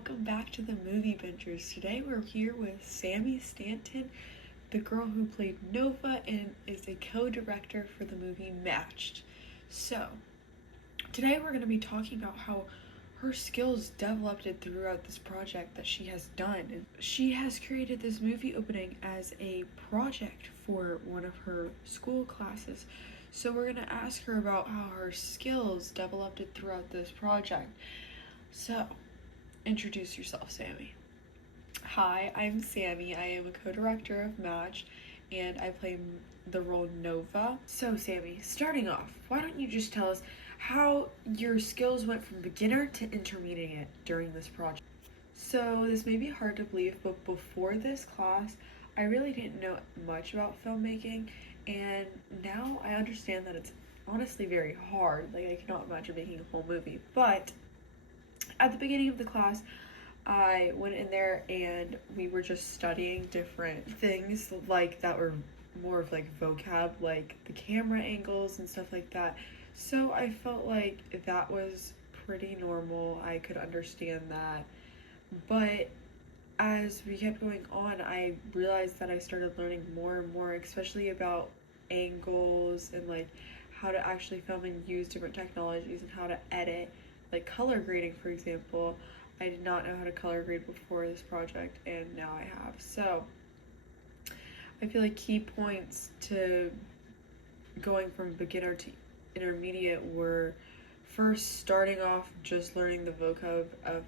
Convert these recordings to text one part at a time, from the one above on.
welcome back to the Movie Bingers. Today we're here with Sammy Stanton, the girl who played Nova and is a co-director for the movie Matched. So, today we're going to be talking about how her skills developed throughout this project that she has done. She has created this movie opening as a project for one of her school classes. So we're going to ask her about how her skills developed throughout this project. So, introduce yourself, Sammy. Hi, I'm Sammy. I am a co-director of Match, and I play the role Nova. So, Sammy, starting off, why don't you just tell us how your skills went from beginner to intermediate during this project? So, this may be hard to believe, but before this class, I really didn't know much about filmmaking, and now I understand that it's honestly very hard. Like, I cannot imagine making a whole movie, but at the beginning of the class, I went in there and we were just studying different things like that were more of like vocab, like the camera angles and stuff like that. So I felt like that was pretty normal. I could understand that. But as we kept going on, I realized that I started learning more and more, especially about angles and like how to actually film and use different technologies and how to edit. Like color grading, for example, I did not know how to color grade before this project, and now I have. So I feel like key points to going from beginner to intermediate were first starting off just learning the vocab of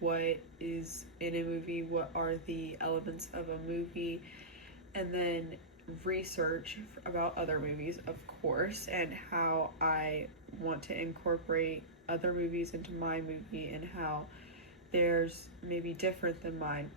what is in a movie, what are the elements of a movie, and then research about other movies, of course, and how I want to incorporate other movies into my movie and how theirs may be different than mine.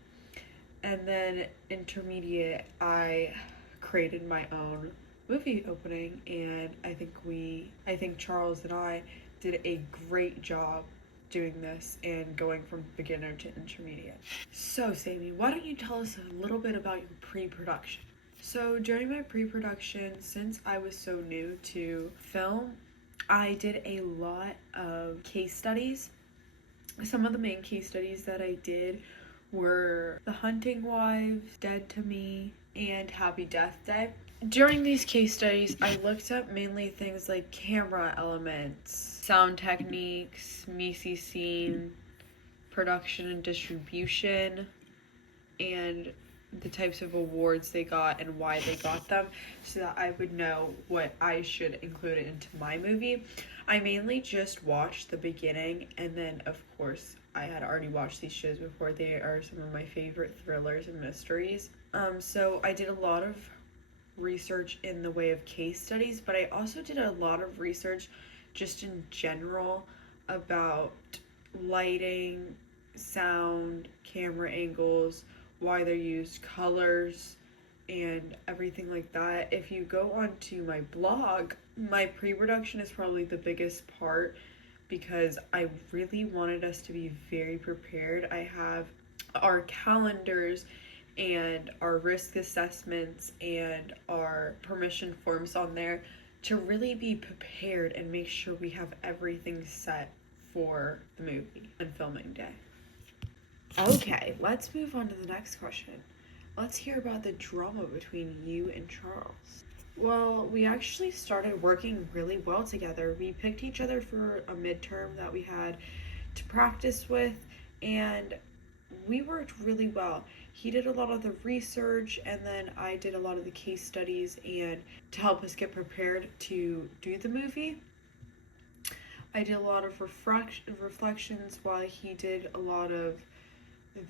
And then intermediate, I created my own movie opening, and I think Charles and I did a great job doing this and going from beginner to intermediate. So, Sammy, why don't you tell us a little bit about your pre-production? So during my pre-production, since I was so new to film, I did a lot of case studies. Some of the main case studies that I did were The Hunting Wives, Dead to Me, and Happy Death Day. During these case studies, I looked up mainly things like camera elements, sound techniques, mise scene, production and distribution, and the types of awards they got and why they got them, so that I would know what I should include into my movie. I mainly just watched the beginning, and then of course I had already watched these shows before. They are some of my favorite thrillers and mysteries. So I did a lot of research in the way of case studies, but I also did a lot of research just in general about lighting, sound, camera angles, why they're used, colors, and everything like that. If you go onto my blog, my pre-production is probably the biggest part because I really wanted us to be very prepared. I have our calendars and our risk assessments and our permission forms on there to really be prepared and make sure we have everything set for the movie and filming day. Okay, let's move on to the next question. Let's hear about the drama between you and Charles. Well, we actually started working really well together. We picked each other for a midterm that we had to practice with, and we worked really well. He did a lot of the research, and then I did a lot of the case studies and to help us get prepared to do the movie. I did a lot of reflections while he did a lot of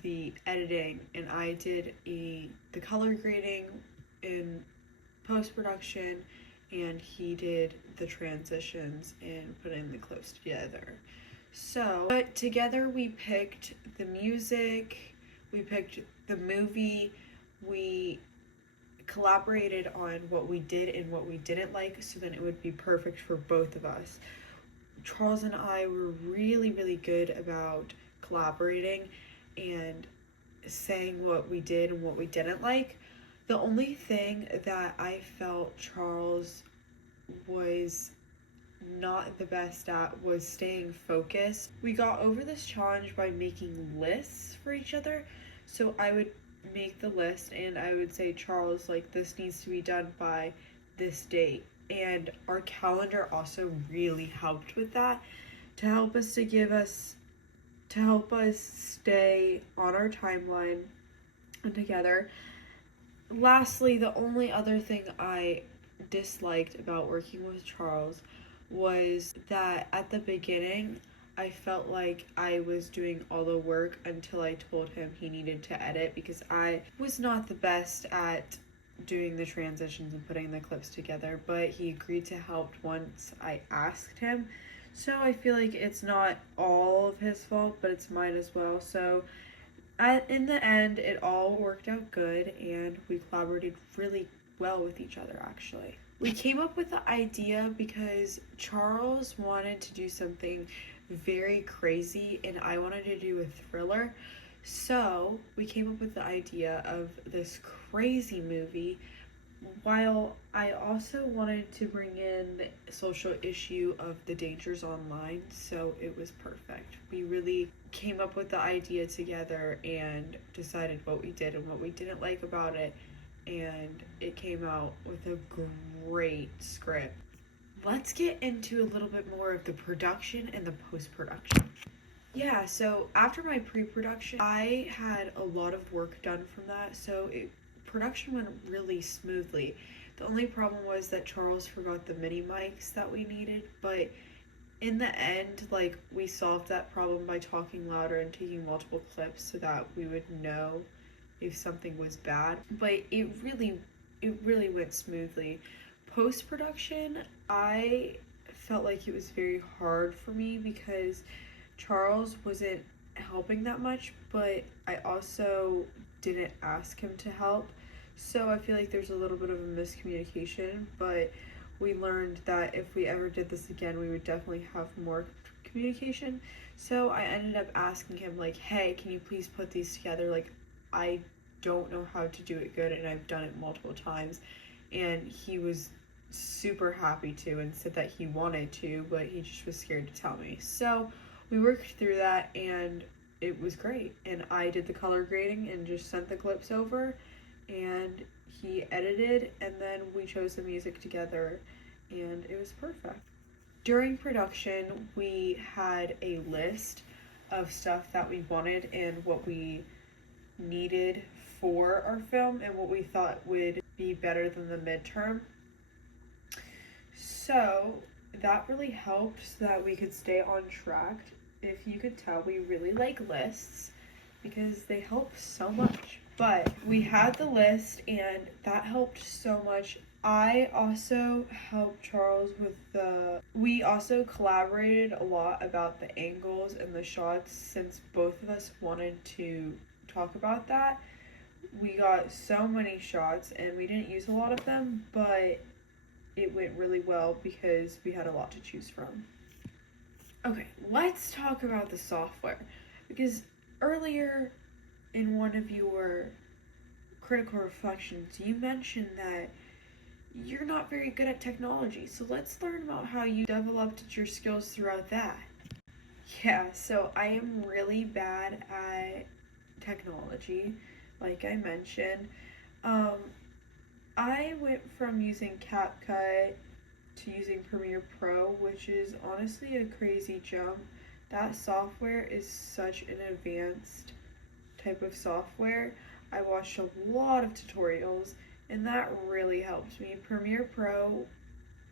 the editing, and I did the color grading in post-production, and he did the transitions and putting the clips together. So, but together we picked the music, we picked the movie, we collaborated on what we did and what we didn't like so then it would be perfect for both of us. Charles and I were really, really good about collaborating and saying what we did and what we didn't like. The only thing that I felt Charles was not the best at was staying focused. We got over this challenge by making lists for each other. So I would make the list and I would say, Charles, like, this needs to be done by this date. And our calendar also really helped with that to help us stay on our timeline and together. Lastly, the only other thing I disliked about working with Charles was that at the beginning, I felt like I was doing all the work until I told him he needed to edit, because I was not the best at doing the transitions and putting the clips together, but he agreed to help once I asked him. So I feel like it's not all of his fault, but it's mine as well. So in the end, it all worked out good, and we collaborated really well with each other, actually. We came up with the idea because Charles wanted to do something very crazy, and I wanted to do a thriller. So we came up with the idea of this crazy movie, while I also wanted to bring in the social issue of the dangers online, so it was perfect. We really came up with the idea together and decided what we did and what we didn't like about it, and it came out with a great script. Let's get into a little bit more of the production and the post-production. Yeah, so after my pre-production, I had a lot of work done from that, so production went really smoothly. The only problem was that Charles forgot the mini mics that we needed, but in the end, like, we solved that problem by talking louder and taking multiple clips so that we would know if something was bad. But it really went smoothly. Post-production, I felt like it was very hard for me because Charles wasn't helping that much, but I also didn't ask him to help. So I feel like there's a little bit of a miscommunication, but we learned that if we ever did this again, we would definitely have more communication. So I ended up asking him, like, hey, can you please put these together? Like, I don't know how to do it good, and I've done it multiple times. And he was super happy to and said that he wanted to, but he just was scared to tell me. So we worked through that, and it was great. And I did the color grading and just sent the clips over, and he edited, and then we chose the music together, and it was perfect. During production, we had a list of stuff that we wanted and what we needed for our film and what we thought would be better than the midterm. So that really helped so that we could stay on track. If you could tell, we really like lists because they help so much. But we had the list, and that helped so much. I also helped Charles with we also collaborated a lot about the angles and the shots since both of us wanted to talk about that. We got so many shots and we didn't use a lot of them, but it went really well because we had a lot to choose from. Okay, let's talk about the software, because earlier in one of your critical reflections, you mentioned that you're not very good at technology, so let's learn about how you developed your skills throughout that. Yeah, so I am really bad at technology, like I mentioned. I went from using CapCut to using Premiere Pro, which is honestly a crazy jump. That software is such an advanced type of software. I watched a lot of tutorials, and that really helped me. Premiere Pro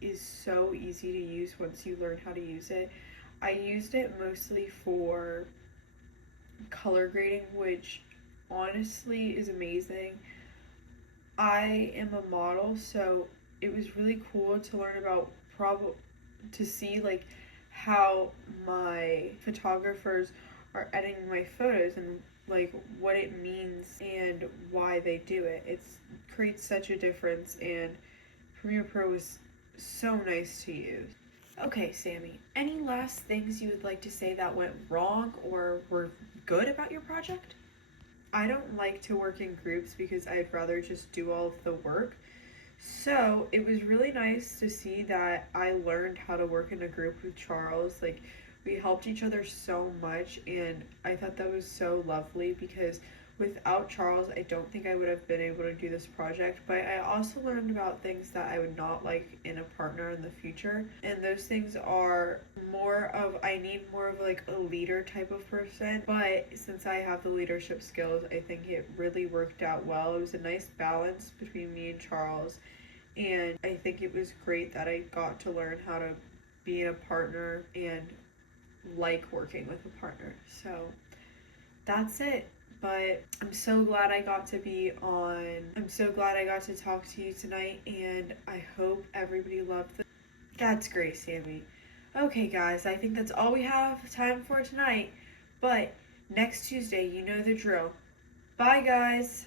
is so easy to use once you learn how to use it. I used it mostly for color grading, which honestly is amazing. I am a model, so it was really cool to learn about to see like how my photographers are editing my photos and like what it means and why they do it. It creates such a difference, and Premiere Pro is so nice to use. Okay, Sammy, any last things you would like to say that went wrong or were good about your project? I don't like to work in groups because I'd rather just do all of the work. So it was really nice to see that I learned how to work in a group with Charles. Like, we helped each other so much, and I thought that was so lovely because without Charles, I don't think I would have been able to do this project. But I also learned about things that I would not like in a partner in the future, and those things are more of, I need more of like a leader type of person. But since I have the leadership skills, I think it really worked out well. It was a nice balance between me and Charles, and I think it was great that I got to learn how to be in a partner and like working with a partner. So that's it. But I'm so glad I got to be on. I'm so glad I got to talk to you tonight, and I hope everybody loved it. That's great, Sammy. Okay, guys, I think that's all we have time for tonight. But next Tuesday, you know the drill. Bye, guys.